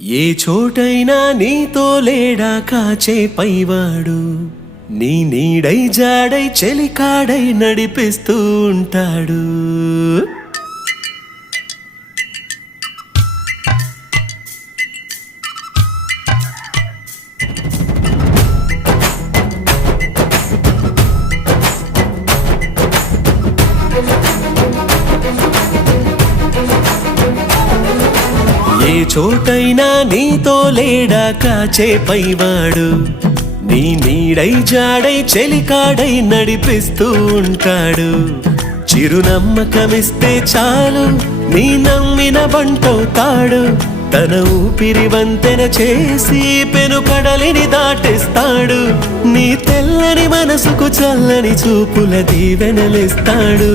ఏ చోటైనా నీతో లేడా కాచే పైవాడు, నీ నీడై జాడై చెలికాడై నడిపిస్తూ ఉంటాడు. ఏ చోటైనా నీతో లేడా కాచే పైవాడు, నీ నీడై జాడై చెలికాడై నడిపిస్తూ ఉంటాడు. చిరునమ్మకమిస్తే చాలు నీ నమ్మిన బంటవుతాడు. తన ఊపిరి వంతెన చేసి పెను కడలిని దాటిస్తాడు. నీ తెల్లని మనసుకు చల్లని చూపుల దీవెనలిస్తాడు.